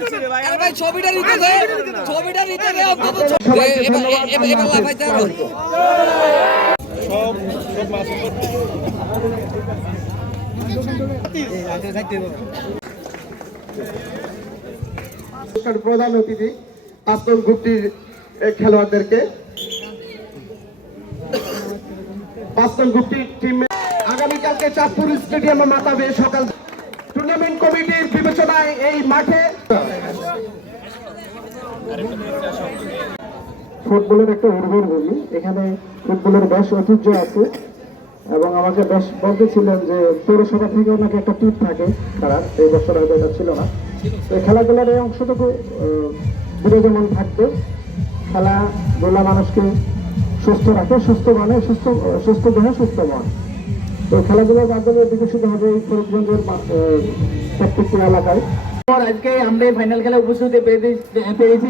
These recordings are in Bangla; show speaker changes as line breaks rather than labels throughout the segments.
আরে ভাই ছবিটা নিতে দে ছবিটা নিতে দে অন্তত এবার এবার- এবার লাফাইতে হবে।
অনুষ্ঠানের প্রধান অতিথি আস্তন গ্রুপটির খেলোয়াড়দেরকে। পাঁচতন গ্রুপটির টিম আগামীকালকে চাঁদপুর স্টেডিয়ামে মাতাবে সকাল টুর্নামেন্ট কমিটির বিবেচনায় এই মাঠে ফুটবলের একটা উর্বর ভূমি। এখানে ফুটবলের বেশ ঐতিহ্য আছে এবং আমাকে বেশ বলতেছিলেন যে পৌরসভা থেকে ওনাকে একটা টিপ থাকে। খেলার এই বছর হয়তো এটা ছিল না। তো খেলাধুলার এই অংশটুকু বিরাজমান থাকবে। খেলাধুলা মানুষকে সুস্থ রাখে, সুস্থ মানে সুস্থ সুস্থ দেহে সুস্থ মন। খেলাধুলার মাধ্যমে বিকশিত হবে এই প্রত্যেকটি এলাকায়।
আজকে আমরা ফাইনাল খেলা উপস্থিত পেরেছি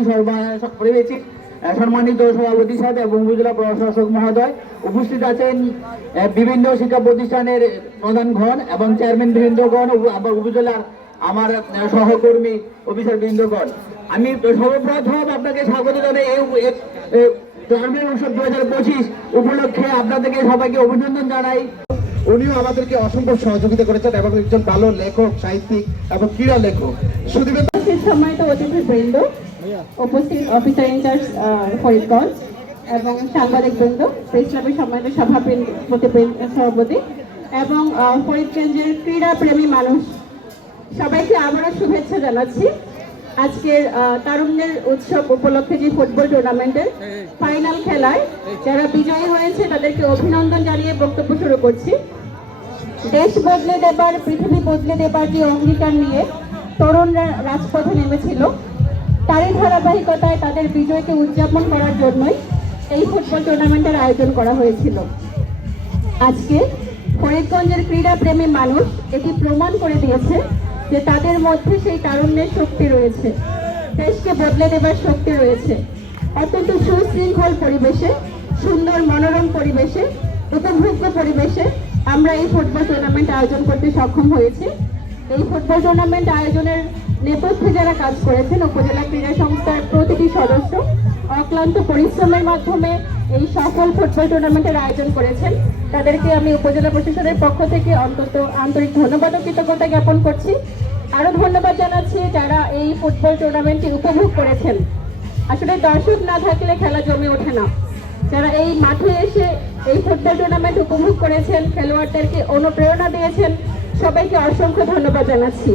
পেরেছি সম্মানিত সভাপতি সাহেব এবং উপজেলা প্রশাসক মহোদয় উপস্থিত আছেন বিভিন্ন শিক্ষা প্রতিষ্ঠানের প্রধান প্রধানগণ এবং চেয়ারম্যান বৃন্দগণ আবার উপজেলার আমার সহকর্মী অফিসার বৃন্দগণ। আমি সর্বপ্রথম আপনাকে স্বাগত জানাই। এই টুর্নামেন্ট উৎসব দু হাজার পঁচিশ উপলক্ষে আপনাদেরকে সবাইকে অভিনন্দন জানাই।
উনিও আমাদেরকে অসম্ভব সহযোগিতা করেছেন এবং একজন ভালো লেখক, সাহিত্যিক এবং ক্রীড়া লেখক।
উপস্থিত সম্মানিত অতিথিবৃন্দ উপস্থিত অফিসার ইনচার্জ ফরিদগঞ্জ এবং সাংবাদিক বৃন্দ, প্রেস ক্লাবের সম্মানিত সভাপতি এবং ফরিদগঞ্জের ক্রীড়া প্রেমী মানুষ। সবাইকে আবারও শুভেচ্ছা জানাচ্ছি। আজকের তারুণ্যের উৎসব উপলক্ষে যে ফুটবল টুর্নামেন্টের ফাইনাল খেলায় যারা বিজয়ী হয়েছে, তাদেরকে অভিনন্দন জানিয়ে বক্তব্য শুরু করছি। দেশ বদলে দেবার, পৃথিবী বদলে দেবার যে অঙ্গীকার নিয়ে তরুণরা রাজপথে নেমেছিল, তারই ধারাবাহিকতায় তাদের বিজয়কে উদযাপন করার জন্যই এই ফুটবল টুর্নামেন্টের আয়োজন করা হয়েছিল। আজকে ফরিদগঞ্জের ক্রীড়া প্রেমী মানুষ এটি প্রমাণ করে দিয়েছে যে তাদের মধ্যে সেই তারুণ্যের শক্তি রয়েছে। দেশকে বদলে দেবার শক্তি রয়েছে। অত্যন্ত সুশৃঙ্খল পরিবেশে, সুন্দর মনোরম পরিবেশে, উপভোগ্য পরিবেশে আমরা এই ফুটবল টুর্নামেন্ট আয়োজন করতে সক্ষম হয়েছি। এই ফুটবল টুর্নামেন্ট আয়োজনের নেপথ্যে যারা কাজ করেছেন, উপজেলা ক্রীড়া সংস্থার প্রতিটি সদস্য অক্লান্ত পরিশ্রমের মাধ্যমে এই সফল ফুটবল টুর্নামেন্টের আয়োজন করেছেন। তাদেরকে আমি উপজেলা প্রশাসনের পক্ষ থেকে অন্তত আন্তরিক ধন্যবাদ ও কৃতজ্ঞতা জ্ঞাপন করছি। আরও ধন্যবাদ জানাচ্ছি যারা এই ফুটবল টুর্নামেন্টটি উপভোগ করেছেন। আসলে দর্শক না থাকলে খেলা জমে ওঠে না। যারা এই মাঠে এসে এই ফুটবল টুর্নামেন্ট উপভোগ করেছেন, খেলোয়াড়দেরকে অনুপ্রেরণা দিয়েছেন, সবাইকে অসংখ্য ধন্যবাদ জানাচ্ছি।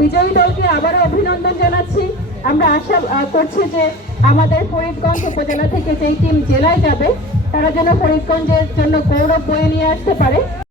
বিজয়ী দলকে আবারও অভিনন্দন জানাচ্ছি। আমরা আশা করছি যে আমাদের ফরিদগঞ্জ উপজেলা থেকে যেই টিম জেলায় যাবে, তারা যেন ফরিদগঞ্জের জন্য গৌরব বয়ে নিয়ে আসতে পারে।